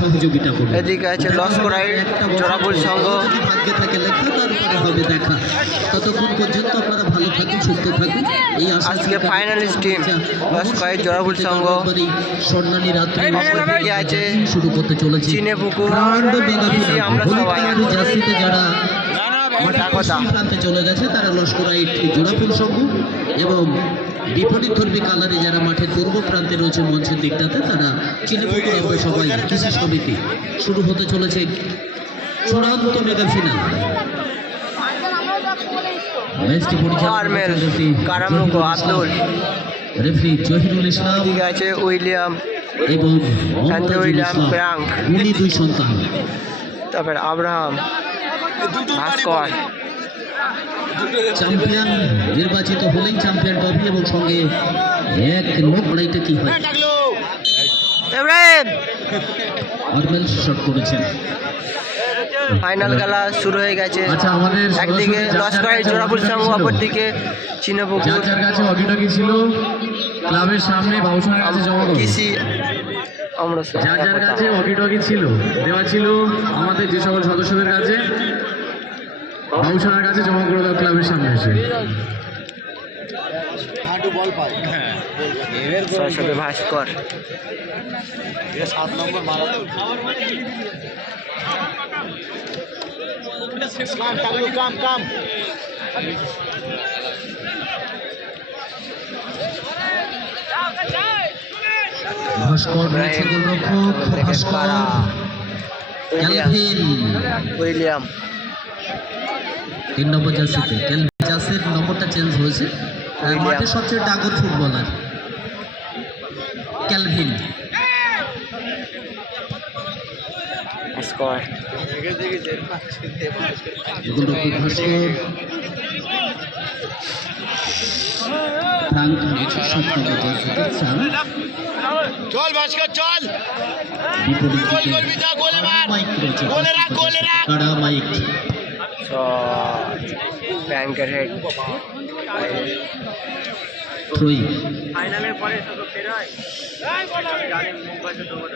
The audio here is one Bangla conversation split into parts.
সহযোগিতা করবে। এদিকে আছে লস্করাই জোড়াফুল সংঘ। ভাগ্যে থাকে লেখা তারপরে হবে দেখা। ততক্ষণ পর্যন্ত আপনারা ভালো থাকুন, সুস্থ থাকুন। এই আজকে ফাইনালিস্ট টিম লস্করাই জোড়াফুল সংঘ। স্বর্ণালী রাত্রি আছে শুরু করতে চলেছে চিনে পুকুর আমরা সবাই জার্সিতে যারা কথা প্রান্তে চলে গেছে তারা লস্করাই জোড়াফুল সংঘ, এবং বিপরীতধর্মী কালারে যারা মাঠের পূর্ব প্রান্তে রয়েছে মঞ্চের দিকটাতে তারা চিনেপুকুর আমরা সবাই কৃষি সমিতি। শুরু হতে চলেছে চূড়ান্ত মেগা ফিনাল। ম্যাচটি পরিচালনা আব্দুল, রেফারি জহিরুল ইসলাম, আছে উইলিয়াম এবং প্রাঙ্ক, উনি দুই সন্তান। তারপর আব্রাহাম ভাস্কর। চ্যাম্পিয়ন নির্বাচিত হলেন চ্যাম্পিয়ন ট্রফি, এবং সঙ্গে এক লোক লড়াইতে কি হয় আরমেল শট করেছেন। ফাইনাল খেলা শুরু হয়ে গেছে। আচ্ছা, আমাদের একদিকে লস্করাই জোড়াফুল সংঘ, অপরদিকে চিনেপুকুর। যার কাছে অডিটকি ছিল ক্লাবের সামনে বাউসার কাছে জমা করো। কৃষি আমরা যার কাছে অডিটকি ছিল দেওয়া ছিল আমাদের যে সকল সদস্যদের কাছে বাউসার কাছে জমা করে দাও ক্লাবের সামনে এসে। সরাসরি ভাস্কর। 7 নম্বর মারাতে কাম ভাস্কর রয়েছে গোলরক্ষক ভাস্কর। ক্যালভিন উইলিয়াম 3 নম্বর জার্সিতে। ক্যালভিন জার্সির নম্বরটা চেঞ্জ হয়েছে। মাঠের সবচেয়ে ডাগর ফুটবলার ক্যালভিন। ভাস্কর গোলরক্ষক ভাস্কর। ফ্রাঙ্ক শট নম্বর জার্সিতে চান। চল ভাস্কর চল, বিপরীত গোল দিকে করবি না, গোলে মার, মাইক রয়েছে, গোলে রাখ, গোলে রাখ। কাড়া মাইক। ব্যাংকের হেড। থ্রোই ফাইনালের পরে শুধু ফেরাই ইব্রাহিম 5 নম্বর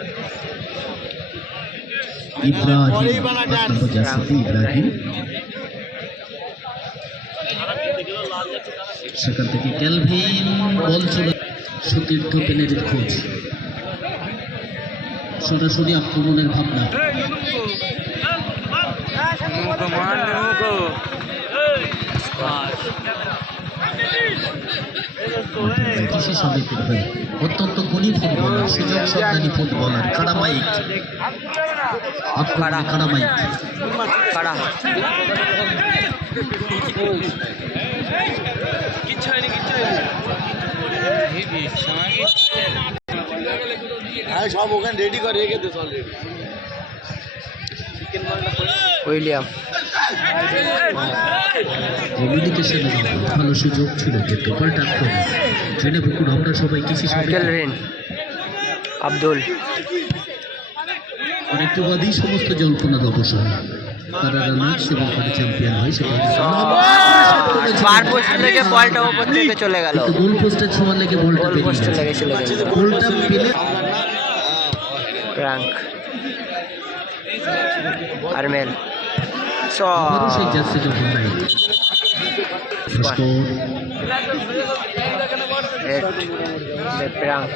জার্সিতে ইব্রাহিম। সেখান থেকে ক্যালভিন বল চলে সতীর্থ পেনাল্টির খোঁজ। সরাসরি আক্রমণের ভাবনা। কৃষি সমিতির হয়ে অত্যন্ত গুণী ফুটবলার, সুযোগ সন্ধানী ফুটবলার কাড়ামাইক। আক্রমণে কাড়ামাইক। কাড়া সব ওখানে রেডি করে রেখে দে অলরেডি। উইলিয়াম কমিউনিকেশনের ভালো সুযোগ ছিল, কিন্তু পাল্টা আক্রমণ। ট্রেনে পুকুর আমরা সবাই কৃষি সমিতি। ক্যালভিন আব্দুল অনেকটু বাদেই সমস্ত জল্পনার অবসান। তারা রানার্স এবং তারা চ্যাম্পিয়ন হয়। সেটা বার পোস্ট থেকে বলটা উপর থেকে চলে গেল। গোল পোস্টের ছোঁয়া লেগে বলটা গোল পোস্টে লেগেছিল। গোলটা পেলে প্রাঙ্ক আরমেল সেই জার্সি যখন নাই প্রাঙ্ক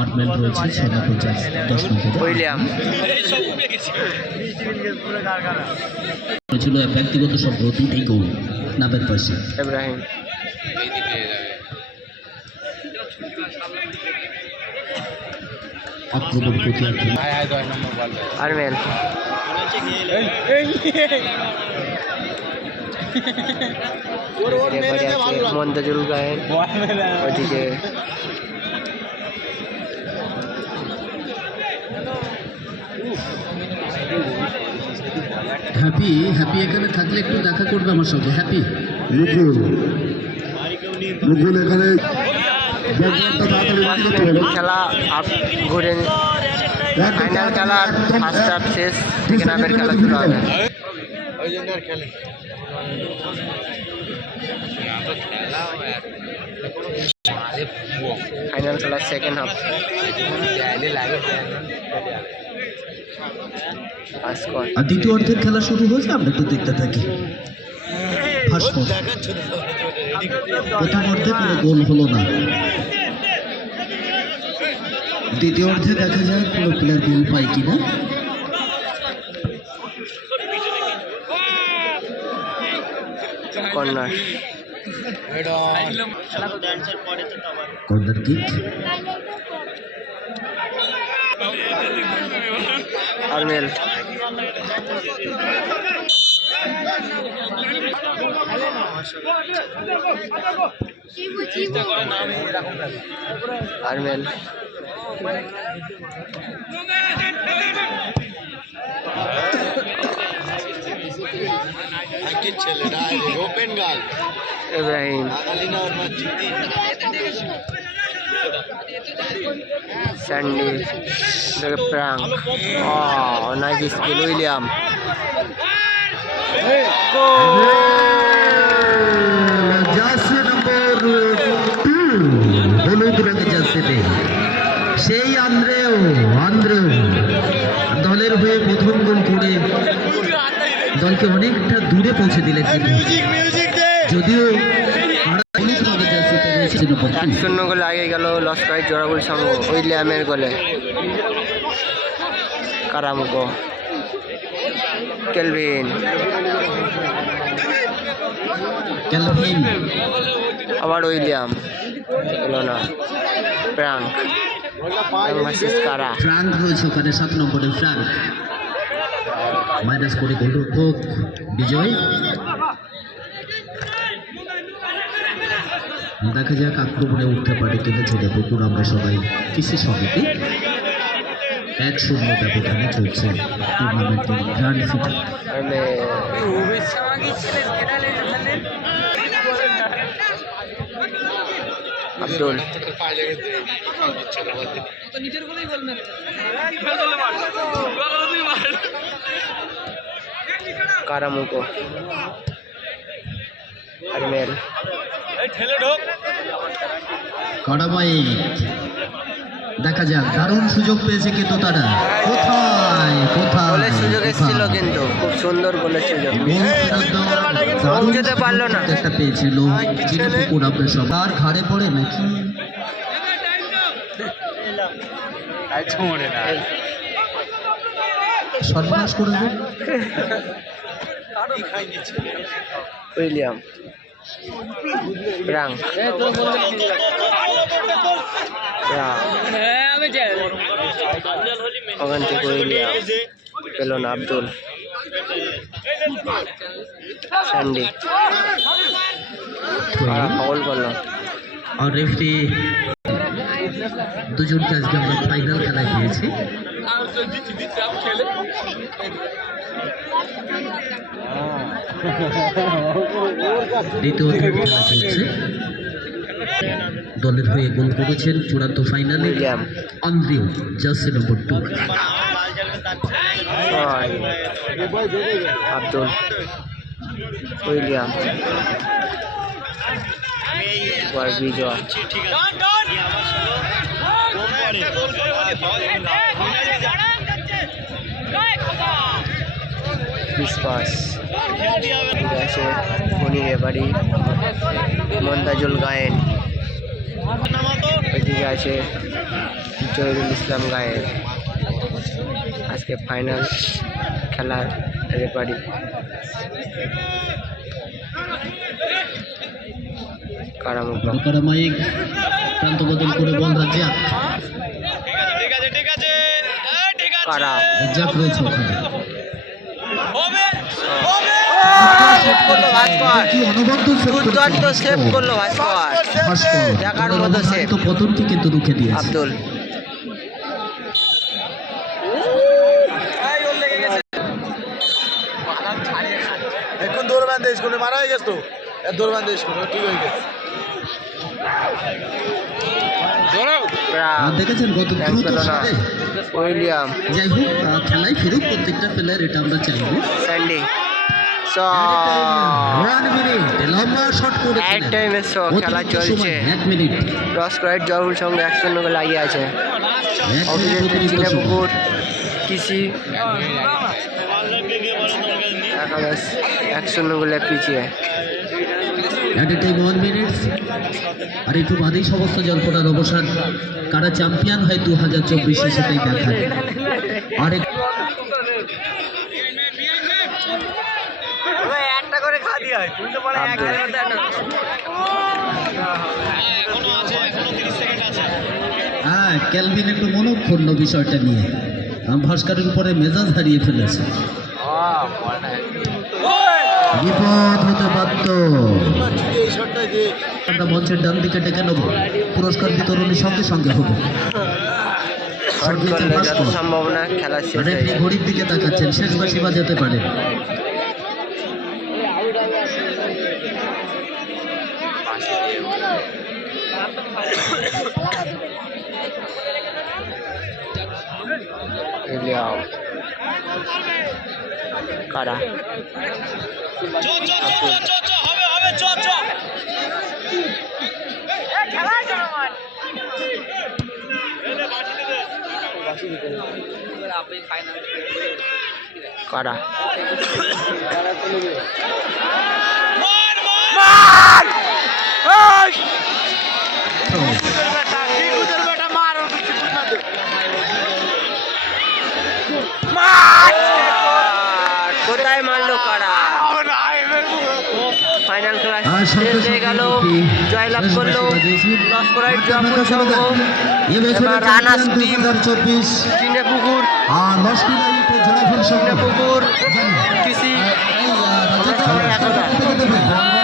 আরমেল রয়েছে 6 নম্বর জার্সি 10 নম্বর। উইলিয়াম ছিল ব্যক্তিগত সম্পর্ক, দুটি গোল নামের পাশে। ইব্রাহিম আক্রমণ প্রতি আক্রমণ। আরমেল মন্তাজুল গায়েন। ওইদিকে হ্যাপি হ্যাপি এখানে থাকলে একটু দেখা করবে আমার সঙ্গে। হ্যাপি মুকুল এখানে খেলা ঘুরে ফাইনাল খেলার ফার্স্ট হাফ শেষ, সেকেন্ড হাফের খেলা শুরু হবে। ফাইনাল খেলার সেকেন্ড হাফ আর দ্বিতীয় অর্ধের খেলা শুরু হয়েছে, আমরা একটু দেখতে থাকি। ফার্স্ট প্রথম অর্ধে কোনো গোল হলো না, দ্বিতীয় অর্ধে দেখা যায় কোনো প্লেয়ার গোল পায় কিনা। কর্নার কর্নার কিক, আরমেল আরমেল ছেলেটা ওপেন গাল ইব্রাহিম আগালিনা ওর মসজিদি স্যান্ডি প্রাঙ্ক nice skill William jersey number 2, হলুদ রঙের জার্সিতে সেই আন্দ্রেও দলের হয়ে প্রথম গোল করে দলকে অনেকটা দূরে পৌঁছে দিলেন তিনি। যদিও হলুদ রঙের জার্সিতে রয়েছে নম্বর 2। 1-0 গোলে আগে গেল লস্করের জোড়াগুল সংঘ উইলিয়ামের গোলে। কারামুকো কেলভিন আবার উইলিয়াম এলো না। প্রাঙ্ক ভার্সেস কারা। ফ্রাঙ্ক রয়েছে ওখানে 7 নম্বরে ফ্রাঙ্ক মাইনাস করে গোলরক্ষক বিজয়। দেখা যাক আক্রমণে উঠতে পারে কিনা ছোটে পুকুর আমরা সবাই কৃষি সমিতি। 1-0 ব্যবধানে চলছে টুর্নামেন্টের গ্র্যান্ড ফিনাল। আব্দুল কারামুকো আরমেল কড়াবাই দেখা যাক দারুণ সুযোগ পেয়েছে কিন্তু তারা কোথায় গোলের সুযোগ এসেছিল কিন্তু খুব সুন্দর গোলের সুযোগ যেতে পারলো না। একটা পেয়েছিল পুকুর আমরা সবার ঘাড়ে পড়ে নাকি সর্বনাশ করে দেবে। উইলিয়াম প্রাঙ্ক ওখান থেকে উইলিয়াম পেল না। আব্দুল স্যান্ডি ফাউল করলো। আর রেফারি দুজনকে আজকে আমরা ফাইনাল খেলায় পেয়েছি। দ্বিতীয় খেলা চলছে, দলের হয়ে গোল করেছেন চূড়ান্ত ফাইনালে আন্দ্রেও জার্সি নম্বর 2। আব্দুল উইলিয়াম বিজয় বিশ্বাস আছে ফণির বাড়ি মন্তাজুল গায়েন। ওইদিকে আছে জহিরুল ইসলাম গায়েন। আজকে ফাইনাল খেলার রেফারি কারামাইক প্রান্ত বদল করে বল রাজ্জাক। কারা রাজ্জাক রয়েছে ওখানে। কি অনবদ্য সেভ করলো ভাস্কর। দেখার মতো সেভ। তো পতনকে কিন্তু রুখে দিয়েছে আব্দুল। এখন দৌড় বান্ধে স্কুলে মারা হয়ে গেছে তো দৌড় বান্ধে স্কুলে ঠিক হয়ে গেছে। দেখেছেন কত দ্রুত সাথে উইলিয়াম যাই হোক খেলায় ফিরুক প্রত্যেকটা প্লেয়ার, এটা আমরা চাইবো। স্যান্ডি 1 মিনিট লম্বা শট করে এক টাইমে খেলা চলছে। 1 মিনিট লস্করাইট জয়পুর সঙ্গে 1-0 গোলে এগিয়ে আছে। 1 মিনিট অভিজিৎ অতিরিক্ত সময়। চিনেপুকুর কৃষি একাদশ 1-0 গোলে পিছিয়ে। At a time 1 minute. আর একটু বাদেই সমস্ত জল্পনার অবসান, কারা চ্যাম্পিয়ন হয় 2024 সেটাই দেখার। আর হ্যাঁ, ক্যালভিন একটু মনোক্ষুণ্ণ বিষয়টা নিয়ে ভাস্করের উপরে মেজাজ হারিয়ে ফেলেছে। বিপদ হতে পারত। এই শটটা যে আমরা মঞ্চের ডান দিকে ডেকে নেব, পুরস্কার বিতরণের সঙ্গে সঙ্গে হবে। শট করলে যত সম্ভাবনা খেলা শেষ হয়ে রেফারি যায়। ঘড়ির দিকে তাকাচ্ছেন, শেষ বাঁশি বাজাতে পারে। এলিয়াও কারা কারা কোথায় মারলো কারা? ফাইনাল খেলা শেষ হয়ে গেল, জয়লাভ করলো লস্করাইট জয়পুর সংঘ। এবার রানার্স টিম চিনেপুকুর চিনেপুকুর কৃষি একাদশ।